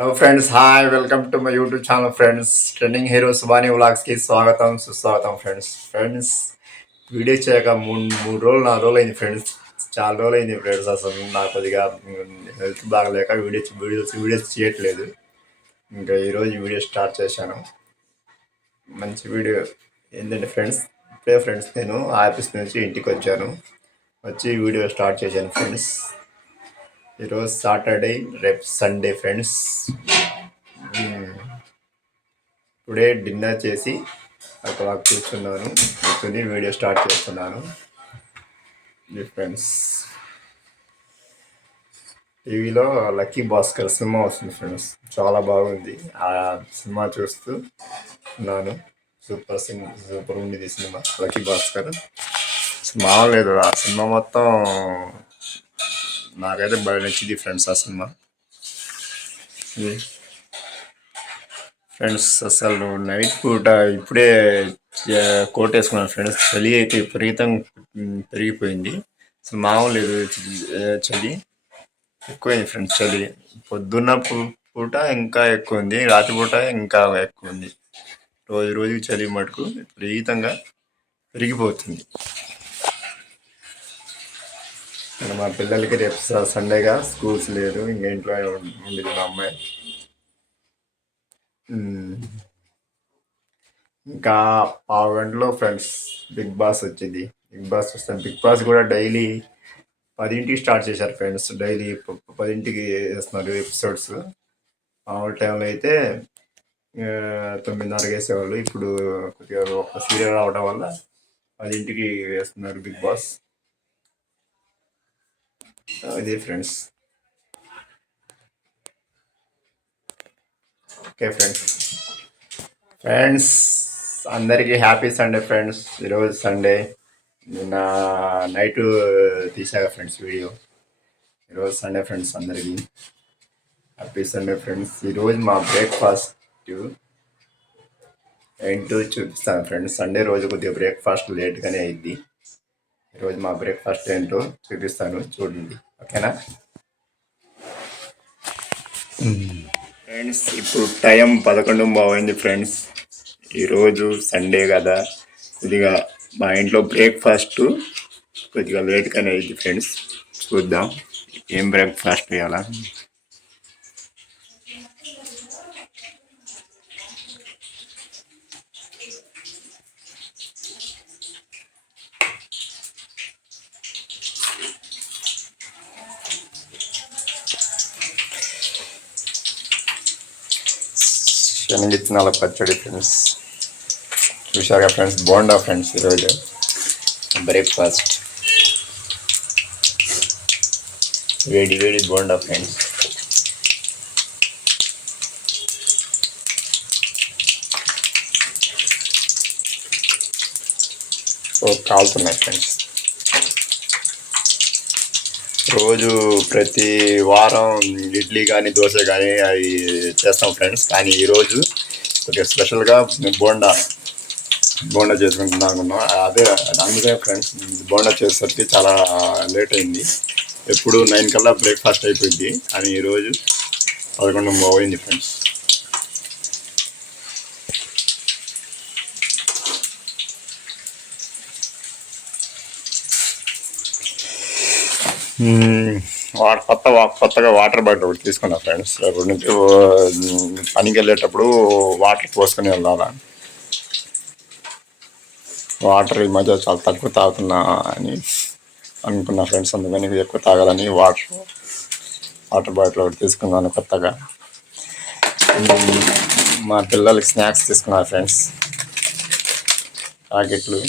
Hello friends, hi, welcome to my YouTube channel friends. Trending hero Subani వ్లాగ్స్కి స్వాగతం సుస్వాగతం friends. Video చేయక మూడు రోజులు 4 రోజులు అయింది ఫ్రెండ్స్. చాలా రోజులు అయింది ఫ్రెండ్స్. అసలు నాకు కొద్దిగా హెల్త్ బాగలేక వీడియోస్ చేయట్లేదు. ఇంకా ఈరోజు వీడియో స్టార్ట్ చేశాను. మంచి వీడియో ఏంటంటే ఫ్రెండ్స్, ఇప్పుడే ఫ్రెండ్స్ నేను ఆఫీస్ నుంచి ఇంటికి వచ్చి వీడియో స్టార్ట్ చేశాను ఫ్రెండ్స్. ఈరోజు సాటర్డే, రేపు సండే ఫ్రెండ్స్. టుడే డిన్నర్ చేసి అక్కడ కూర్చొని వీడియో స్టార్ట్ చేస్తున్నాను ఫ్రెండ్స్. టీవీలో లక్కీ భాస్కర్ సినిమా వస్తుంది ఫ్రెండ్స్, చాలా బాగుంది. ఆ సినిమా చూస్తూ ఉన్నాను. సూపర్ ఉంది సినిమా లక్కీ భాస్కర్. బాగలేదు ఆ సినిమా మొత్తం. నాకైతే బాగా నచ్చింది ఫ్రెండ్స్ ఆ సినిమా. ఫ్రెండ్స్ అసలు నైట్ పూట ఇప్పుడే కోట్ వేసుకున్నాను ఫ్రెండ్స్. చలి అయితే విపరీతంగా పెరిగిపోయింది. అసలు మామూలు లేదు, చలి ఎక్కువైంది ఫ్రెండ్స్. చలి పొద్దున్న పూట ఇంకా ఎక్కువ ఉంది, రాత్రి పూట ఇంకా ఎక్కువ ఉంది. రోజుకి చలి మటుకు విపరీతంగా పెరిగిపోతుంది. మా పిల్లలకి రేపు సండేగా స్కూల్స్ లేదు, ఇంకా ఇంట్లో ఉండేది మా అమ్మాయి. ఇంకా 1/2 గంటలో ఫ్రెండ్స్ బిగ్ బాస్ వచ్చింది. బిగ్ బాస్ వస్తాను. బిగ్ బాస్ కూడా డైలీ 10ంటికి స్టార్ట్ చేశారు ఫ్రెండ్స్. డైలీ 10ంటికి వేస్తున్నారు ఎపిసోడ్స్. మామూలు టైంలో అయితే 9:30 వేసేవాళ్ళు. ఇప్పుడు కొద్దిగా ఒక సీరియల్ రావడం వల్ల 10ంటికి వేస్తున్నారు బిగ్ బాస్. అదే ఫ్రెండ్స్. ఓకే ఫ్రెండ్స్ అందరికీ హ్యాపీ సండే ఫ్రెండ్స్. ఈరోజు సండే. నిన్న నైట్ తీసాగా ఫ్రెండ్స్ వీడియో. ఈరోజు సండే ఫ్రెండ్స్, అందరికీ హ్యాపీ సండే ఫ్రెండ్స్. ఈరోజు మా బ్రేక్ఫాస్ట్ ఏంటో చూపిస్తాను ఫ్రెండ్స్. సండే రోజు కొద్దిగా బ్రేక్ఫాస్ట్ లేట్గానే అయింది. ఈరోజు మా బ్రేక్ఫాస్ట్ ఏంటో చూపిస్తాను, చూడండి. ఓకేనా ఫ్రెండ్స్? ఇప్పుడు టైం 11:00 ఫ్రెండ్స్. ఈరోజు సండే కదా, కొద్దిగా మా ఇంట్లో బ్రేక్ఫాస్ట్ కొద్దిగా లేట్గానే అయింది ఫ్రెండ్స్. చూద్దాం ఏం బ్రేక్ఫాస్ట్ చేయాలా. శనగిత్తనాల పచ్చడి ఫ్రెండ్స్. చూశారుగా ఫ్రెండ్స్, బోండా ఫ్రెండ్స్. ఈరోజు బ్రేక్ఫాస్ట్ వేడి బోండా ఫ్రెండ్స్. సో కాలుతున్నాయి ఫ్రెండ్స్. రోజు ప్రతి వారం ఇడ్లీ కానీ దోశ కానీ అవి చేస్తాం ఫ్రెండ్స్. కానీ ఈరోజు కొద్దిగా స్పెషల్గా బోండా చేసుకుంటున్నాం అనుకున్నాం. అదే అందుకే ఫ్రెండ్స్, బోండా చేసేసరికి చాలా లేట్ అయింది. ఎప్పుడు 9 కల్లా బ్రేక్ఫాస్ట్ అయిపోయింది, కానీ ఈరోజు 11:30 ఫ్రెండ్స్. కొత్తగా వాటర్ బాటిల్ ఒకటి తీసుకున్నా ఫ్రెండ్స్. అప్పటి నుంచి పనికి వెళ్ళేటప్పుడు వాటర్ పోసుకొని వెళ్ళాలా. వాటర్ ఈ మధ్య చాలా తక్కువ తాగుతున్నా అని అనుకున్నా ఫ్రెండ్స్. అందుకని ఎక్కువ తాగాలని వాటర్ బాటిల్ ఒకటి తీసుకున్నాను కొత్తగా. మా పిల్లలకి స్నాక్స్ తీసుకున్నారు ఫ్రెండ్స్, ప్యాకెట్లు.